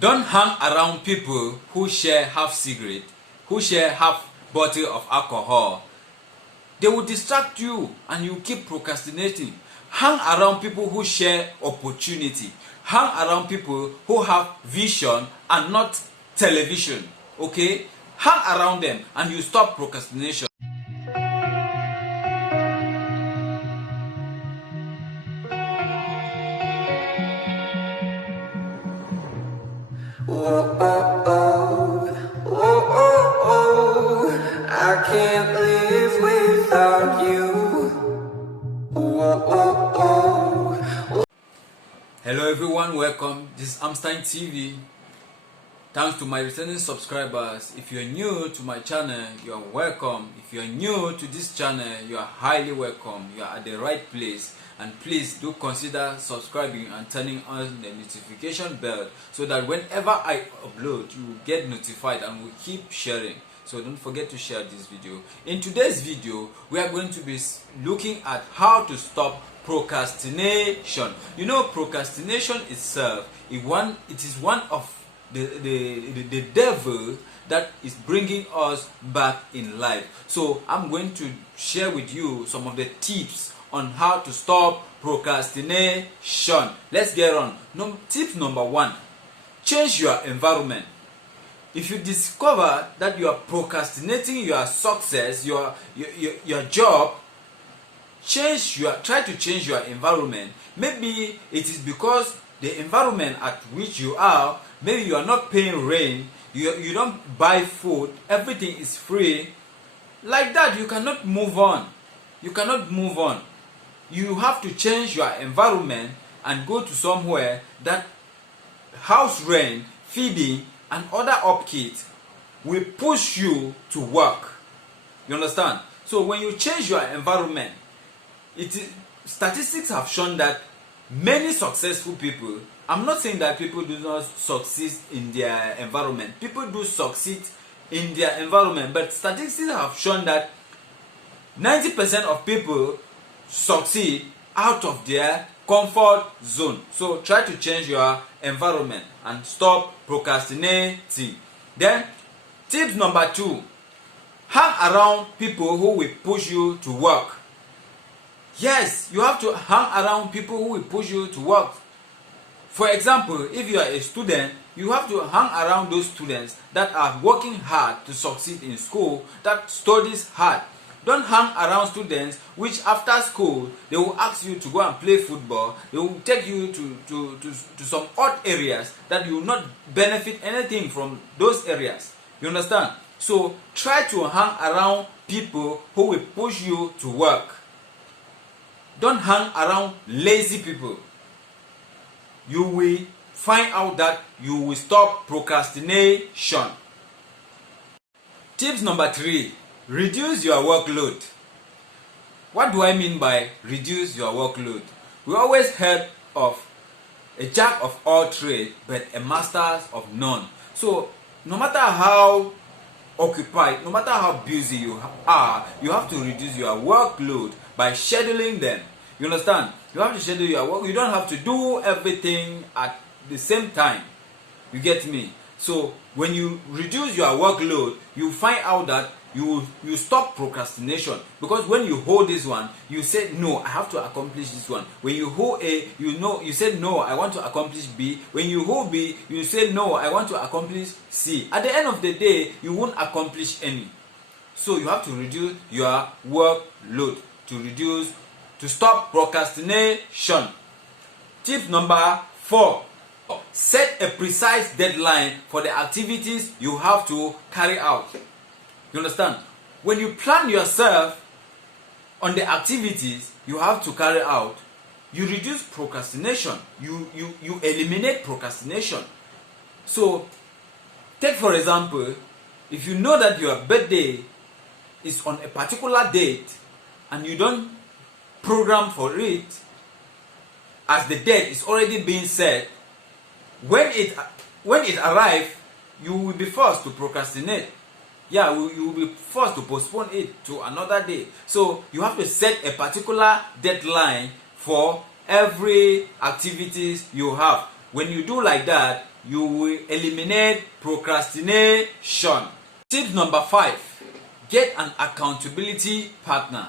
Don't hang around people who share half cigarette, who share half bottle of alcohol. They will distract you and you keep procrastinating. Hang around people who share opportunity. Hang around people who have vision and not television. Okay? Hang around them and you stop procrastination. Oh, oh, oh, oh, oh, oh, I can't live without you. Oh, oh, oh. Hello everyone, welcome. This is Emstine TV. Thanks to my returning subscribers. If you're new to my channel, you are welcome. If you're new to this channel, you are highly welcome. You are at the right place. And please do consider subscribing and turning on the notification bell so that whenever I upload, you will get notified and will keep sharing. So don't forget to share this video. In today's video, we are going to be looking at how to stop procrastination. You know, procrastination itself it is one of the devil that is bringing us back in life. So I'm going to share with you some of the tips on how to stop procrastination. Let's get on. Tip number 1: change your environment. If you discover that you are procrastinating your success, your job, try to change your environment. Maybe it is because the environment at which you are, maybe you are not paying rent, you don't buy food, everything is free. Like that, you cannot move on. You cannot move on. You have to change your environment and go to somewhere that house rent, feeding, and other upkeep will push you to work. You understand? So when you change your environment, statistics have shown that many successful people, I'm not saying that people do not succeed in their environment. People do succeed in their environment, but statistics have shown that 90% of people succeed out of their comfort zone. So try to change your environment and stop procrastinating. Then tip number 2: hang around people who will push you to work. Yes, you have to hang around people who will push you to work. For example, if you are a student, you have to hang around those students that are working hard to succeed in school, that studies hard. Don't hang around students which after school they will ask you to go and play football. They will take you to some odd areas that you will not benefit anything from those areas. You understand? So try to hang around people who will push you to work. Don't hang around lazy people. You will find out that you will stop procrastination. Tips number 3: reduce your workload. What do I mean by reduce your workload? We always heard of a jack of all trades, but a master of none. So no matter how occupied, no matter how busy you are, you have to reduce your workload by scheduling them. You understand? You have to schedule your work. You don't have to do everything at the same time. You get me? So when you reduce your workload, you find out that you stop procrastination, because when you hold this one, you say no, I have to accomplish this one. When you hold A, you say no, I want to accomplish B. When you hold B, you say no, I want to accomplish C. At the end of the day, you won't accomplish any. So you have to reduce your workload to stop procrastination. Tip number 4: set a precise deadline for the activities you have to carry out. You understand? When you plan yourself on the activities you have to carry out, you reduce procrastination. You eliminate procrastination. So take for example, if you know that your birthday is on a particular date and you don't program for it, as the date is already being set, when it arrives, you will be forced to procrastinate. Yeah, you will be forced to postpone it to another day. So you have to set a particular deadline for every activities you have. When you do like that, you will eliminate procrastination. Tip number 5, get an accountability partner.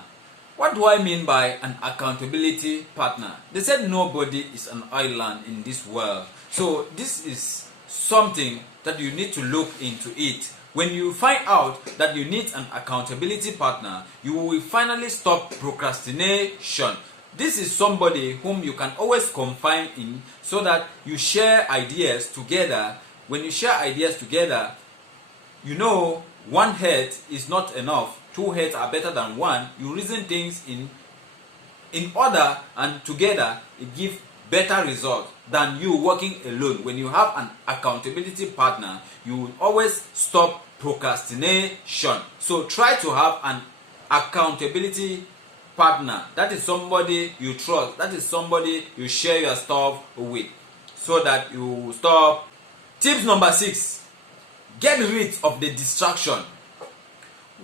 What do I mean by an accountability partner? They said nobody is an island in this world. So this is something that you need to look into it. When you find out that you need an accountability partner, you will finally stop procrastination. This is somebody whom you can always confide in so that you share ideas together. When you share ideas together, you know one head is not enough. 2 heads are better than 1. You reason things in order, and together it gives better results than you working alone. When you have an accountability partner, you will always stop procrastination. So try to have an accountability partner. That is somebody you trust. That is somebody you share your stuff with, so that you stop. Tip number 6, get rid of the distraction.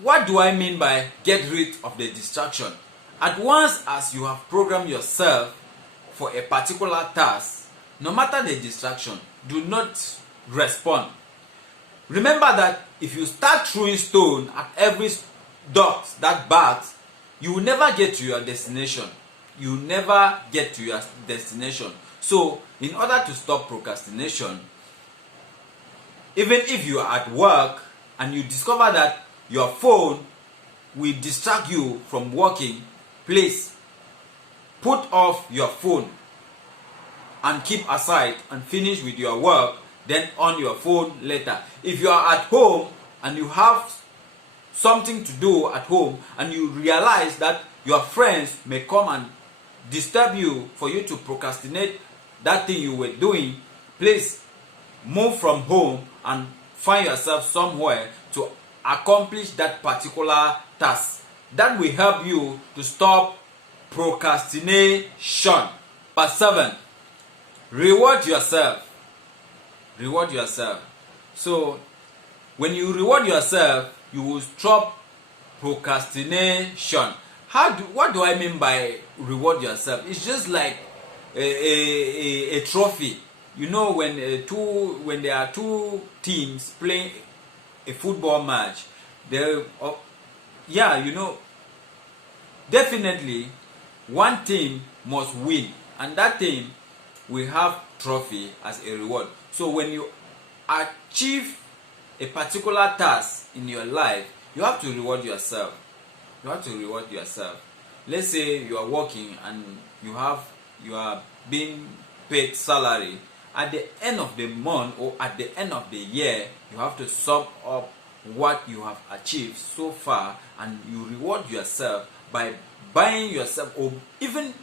What do I mean by get rid of the distraction? At once as you have programmed yourself for a particular task, no matter the distraction, do not respond. Remember that if you start throwing stone at every dog that barks, you will never get to your destination. You will never get to your destination. So, in order to stop procrastination, even if you are at work and you discover that your phone will distract you from working, please put off your phone and keep aside and finish with your work, then on your phone later. If you are at home and you have something to do at home and you realize that your friends may come and disturb you for you to procrastinate that thing you were doing, please move from home and find yourself somewhere to accomplish that particular task. That will help you to stop procrastination. Part 7, reward yourself. Reward yourself. So when you reward yourself, you will stop procrastination. What do I mean by reward yourself? It's just like a trophy. You know, when there are 2 teams playing a football match, definitely one team must win, and that team will have trophy as a reward. So when you achieve a particular task in your life, you have to reward yourself. You have to reward yourself. Let's say you are working and you are being paid salary. At the end of the month or at the end of the year, you have to sum up what you have achieved so far, and you reward yourself by buying yourself, or even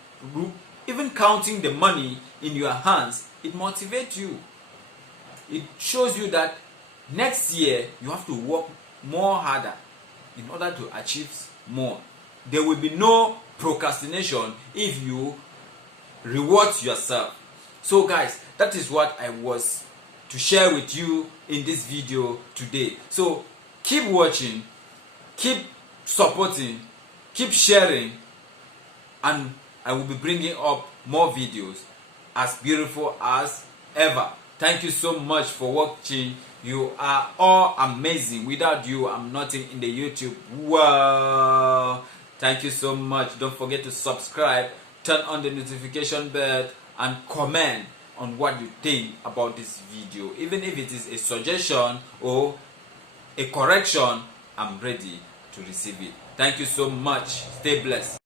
counting the money in your hands. It motivates you. It shows you that next year you have to work more harder in order to achieve more. There will be no procrastination if you reward yourself. So guys, that is what I was to share with you in this video today. So keep watching, keep supporting, keep sharing, and I will be bringing up more videos as beautiful as ever. Thank you so much for watching. You are all amazing. Without you, I'm nothing in the YouTube world. Thank you so much. Don't forget to subscribe, turn on the notification bell, and comment on what you think about this video. Even if it is a suggestion or a correction, I'm ready to receive it. Thank you so much. Stay blessed.